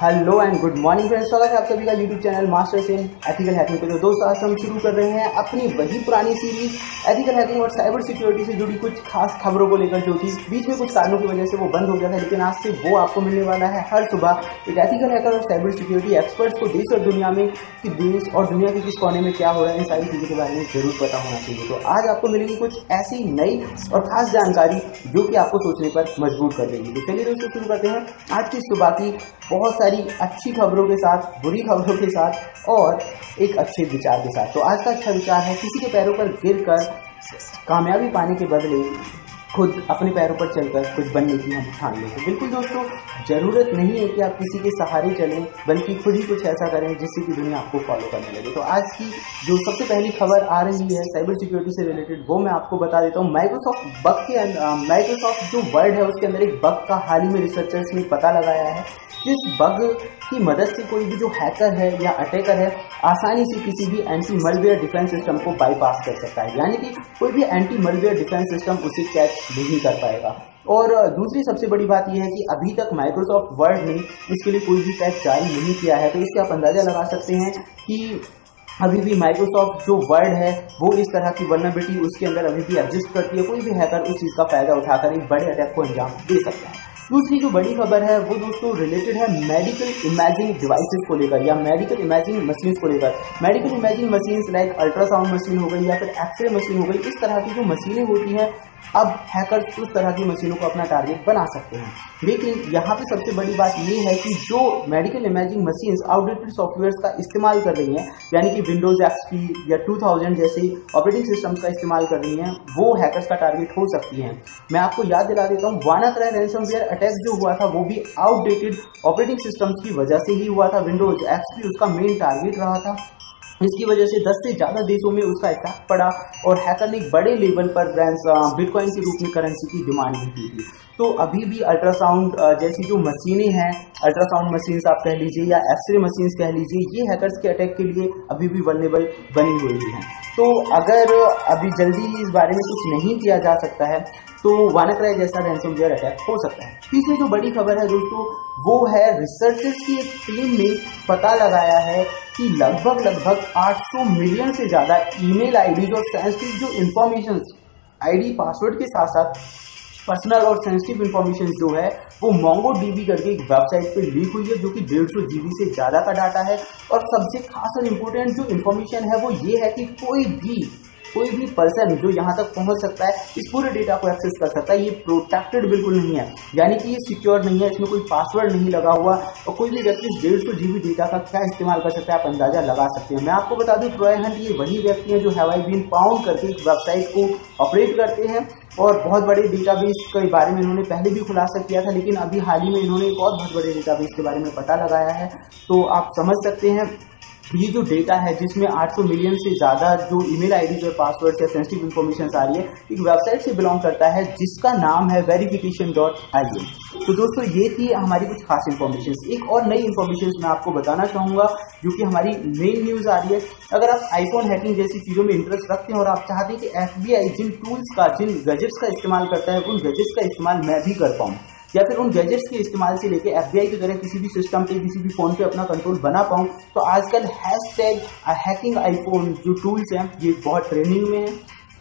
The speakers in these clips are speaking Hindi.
Hello and good morning friends, स्वागत है आप सभी का YouTube channel masters in ethical hacking पे। तो दोस्तों आज हम शुरू कर रहे हैं अपनी वही पुरानी सीरीज एथिकल हैकिंग और साइबर सिक्योरिटी से जुड़ी कुछ खास खबरों को लेकर, जो थी बीच में कुछ कारणों की वजह से वो बंद हो गया था, लेकिन आज से वो आपको मिलने वाला है हर सुबह एक एथिकल हैकर और साइबर सिक्योरिटी एक्सपर्ट्स को देश और दुनिया में कि देश और दुनिया के किस कोने में क्या हो रहा है, इन सारी चीज़ों के बारे में जरूर पता होना चाहिए। तो आज आपको मिलेगी कुछ ऐसी नई और खास जानकारी जो कि आपको सोचने पर मजबूर कर देगी। तो चलिए दोस्तों शुरू करते हैं आज की सुबह की बहुत सारी अच्छी खबरों के साथ, बुरी खबरों के साथ और एक अच्छे विचार के साथ। तो आज का अच्छा विचार है, किसी के पैरों पर गिरकर कामयाबी पाने के बदले खुद अपने पैरों पर चलकर कुछ बनने की हम ठान लें। तो बिल्कुल दोस्तों, ज़रूरत नहीं है कि आप किसी के सहारे चलें, बल्कि खुद ही कुछ ऐसा करें जिससे कि दुनिया आपको फॉलो करने लगे। तो आज की जो सबसे पहली खबर आ रही है साइबर सिक्योरिटी से रिलेटेड, वो मैं आपको बता देता हूँ। माइक्रोसॉफ्ट जो वर्ड है उसके अंदर एक बग का हाल ही में रिसर्चर्स ने पता लगाया है, जिस बग की मदद से कोई भी जो हैकर है या अटैकर है आसानी से किसी भी एंटी मलवेयर डिफेंस सिस्टम को बाईपास कर सकता है, यानी कि कोई भी एंटी मलवेयर डिफेंस सिस्टम उसे कैच नहीं कर पाएगा। और दूसरी सबसे बड़ी बात यह है कि अभी तक माइक्रोसॉफ्ट वर्ड ने इसके लिए कोई भी पैच जारी नहीं किया है। तो इससे आप अंदाज़ा लगा सकते हैं कि अभी भी माइक्रोसॉफ्ट जो वर्ड है वो इस तरह की वल्नरेबिलिटी उसके अंदर अभी भी एग्जिस्ट करती है। कोई भी हैकर उस चीज़ का फायदा उठाकर एक बड़े अटैक को अंजाम दे सकता है। दूसरी जो बड़ी खबर है वो दोस्तों रिलेटेड है मेडिकल इमेजिंग डिवाइसेस को लेकर या मेडिकल इमेजिंग मशीन्स को लेकर। Medical imaging machines like ultrasound machine हो गई या फिर एक्सरे मशीन हो गई, इस तरह की जो मशीनें होती हैं अब हैकर्स उस तरह की मशीनों को अपना टारगेट बना सकते हैं। लेकिन यहाँ पे सबसे बड़ी बात ये है कि जो medical imaging machines outdated softwares का इस्तेमाल कर रही हैं, यानी कि विंडोज एक्सपी या 2000 जैसे ऑपरेटिंग सिस्टम्स का इस्तेमाल कर रही हैं, वो हैकर्स का टारगेट हो सकती हैं। मैं आपको याद दिला देता हूँ, वानाक्राई रैंसमवेयर अटैक जो हुआ था वो भी आउटडेटेड ऑपरेटिंग सिस्टम्स की वजह से ही हुआ था। विंडोज एक्सपी उसका मेन टारगेट रहा था। इसकी वजह से 10 से ज़्यादा देशों में उसका इफेक्ट पड़ा और हैकर ने बड़े लेवल पर बिटकॉइन के रूप में करेंसी की डिमांड भी की थी। तो अभी भी अल्ट्रासाउंड जैसी जो मशीनें हैं, अल्ट्रासाउंड मशीन्स आप कह लीजिए या एक्सरे मशीन्स कह लीजिए, ये हैकर्स के अटैक के लिए अभी भी वल्नरेबल बनी हुई हैं। तो अगर अभी जल्दी इस बारे में कुछ नहीं किया जा सकता है तो वानाक्राई जैसा रैंसमवेयर अटैक हो सकता है। तीसरी जो बड़ी खबर है दोस्तों वो है रिसर्चर्स की एक टीम ने पता लगाया है कि लगभग 800 मिलियन से ज़्यादा ईमेल आईडीज और सेंसिटिव जो इन्फॉर्मेशन आईडी पासवर्ड के साथ साथ पर्सनल और सेंसिटिव इन्फॉर्मेशन जो है वो मोंगोडीबी करके एक वेबसाइट पे लीक हुई है, जो कि 150 GB से ज़्यादा का डाटा है। और सबसे खास और इम्पोर्टेंट जो इन्फॉर्मेशन है वो ये है कि कोई भी पर्सन जो यहाँ तक पहुँच सकता है इस पूरे डेटा को एक्सेस कर सकता है। ये प्रोटेक्टेड बिल्कुल नहीं है, यानी कि ये सिक्योर नहीं है, इसमें कोई पासवर्ड नहीं लगा हुआ और कोई भी व्यक्ति 150 GB डेटा का क्या इस्तेमाल कर सकता है आप अंदाजा लगा सकते हैं। मैं आपको बता दूं, ट्रॉय हंट ये वही व्यक्ति हैं जो हैवाई बीन पाउंड करके एक वेबसाइट को ऑपरेट करते हैं और बहुत बड़े डेटाबेस के बारे में इन्होंने पहले भी खुलासा किया था, लेकिन अभी हाल ही में इन्होंने एक और बहुत बड़े डेटाबेस के बारे में पता लगाया है। तो आप समझ सकते हैं ये जो डेटा है जिसमें 800 मिलियन से ज़्यादा जो ईमेल आईडीज और पासवर्ड या सेंसिटिव इन्फॉर्मेशन आ रही है, एक वेबसाइट से बिलोंग करता है जिसका नाम है verification.in। तो दोस्तों ये थी हमारी कुछ खास इन्फॉर्मेशन। एक और नई इन्फॉर्मेशन मैं आपको बताना चाहूँगा जो कि हमारी मेन न्यूज़ आ रही है। अगर आप आईफोन हैकिंग जैसी चीज़ों में इंटरेस्ट रखते हैं और आप चाहते हैं कि FBI जिन टूल्स का, जिन गैजेट्स का इस्तेमाल करता है, उन गैजेट्स का इस्तेमाल मैं भी कर पाऊँ या फिर उन गैजेट्स के इस्तेमाल से लेके FBI की तरह किसी भी सिस्टम पे, किसी भी फ़ोन पे अपना कंट्रोल बना पाऊँ, तो आजकल हैकिंग आईफोन जो टूल्स हैं ये बहुत ट्रेंडिंग में है।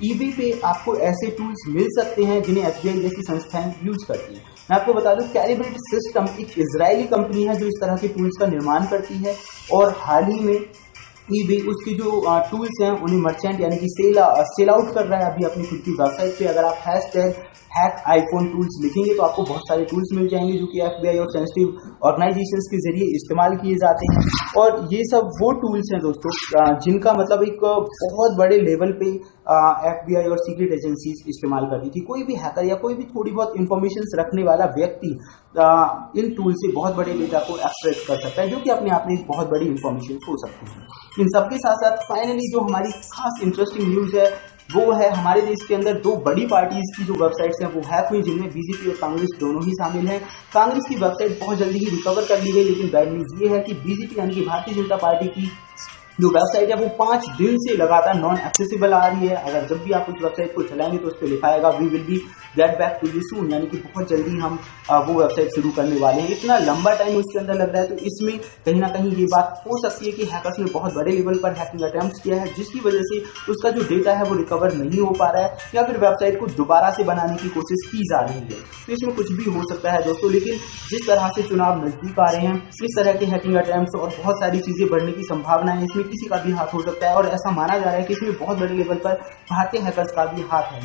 eBay पे आपको ऐसे टूल्स मिल सकते हैं जिन्हें FBI जैसी संस्थाएं यूज करती हैं। मैं आपको बता दूं, कैलिब्रेट सिस्टम एक इजरायली कंपनी है जो इस तरह के टूल्स का निर्माण करती है और हाल ही में eBay उसकी जो टूल्स हैं उन्हें मर्चेंट यानी कि सेल आउट कर रहा है अभी अपनी खुद की वेबसाइट पे। अगर आप हैक आईफोन टूल्स लिखेंगे तो आपको बहुत सारे टूल्स मिल जाएंगे जो कि FBI और सेंसिटिव ऑर्गेनाइजेशंस के जरिए इस्तेमाल किए जाते हैं। और ये सब वो टूल्स हैं दोस्तों जिनका मतलब एक बहुत बड़े लेवल पे FBI और सीक्रेट एजेंसीज इस्तेमाल करती थी। कोई भी हैकर या कोई भी थोड़ी बहुत इंफॉर्मेशन रखने वाला व्यक्ति इन टूल से बहुत बड़े डेटा को एक्सट्रैक्ट कर सकता है, जो कि अपने आप में एक बहुत बड़ी इंफॉर्मेशन हो सकती है। इन सबके साथ साथ फाइनली जो हमारी खास इंटरेस्टिंग न्यूज़ है वो है हमारे देश के अंदर दो बड़ी पार्टीज की जो वेबसाइट्स हैं वो हैक हुई, जिनमें बीजेपी और कांग्रेस दोनों ही शामिल हैं। कांग्रेस की वेबसाइट बहुत जल्दी ही रिकवर कर ली गई, लेकिन बैड न्यूज़ ये है कि बीजेपी यानी कि भारतीय जनता पार्टी की जो वेबसाइट है वो 5 दिन से लगातार नॉन एक्सेसिबल आ रही है। अगर जब भी आप उस वेबसाइट को चलाएंगे तो उस पर लिखा आएगा we will be get back to you soon, यानी कि बहुत जल्दी हम वो वेबसाइट शुरू करने वाले हैं। इतना लंबा टाइम उसके अंदर लग रहा है, तो इसमें कहीं ना कहीं ये बात हो सकती है कि हैकर्स ने बहुत बड़े लेवल पर हैकिंग अटेम्प्ट किया है, जिसकी वजह से उसका जो डेटा है वो रिकवर नहीं हो पा रहा है, या फिर वेबसाइट को दोबारा से बनाने की कोशिश की जा रही है। तो इसमें कुछ भी हो सकता है दोस्तों, लेकिन जिस तरह से चुनाव नजदीक आ रहे हैं, इस तरह के हैकिंग अटेम्प्ट्स और बहुत सारी चीजें बढ़ने की संभावना है, इसमें किसी का भी हाथ हो सकता है, और ऐसा माना जा रहा है कि इसमें बहुत बड़े लेवल पर भारतीय हैकर्स का भी हाथ है।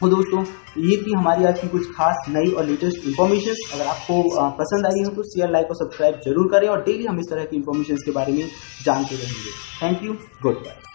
तो दोस्तों, ये थी हमारी आज की कुछ खास नई और लेटेस्ट इन्फॉर्मेशन। अगर आपको पसंद आई हो तो शेयर, लाइक और सब्सक्राइब जरूर करें, और डेली हम इस तरह की इन्फॉर्मेशन के बारे में जानते रहेंगे। Thank you, good bye.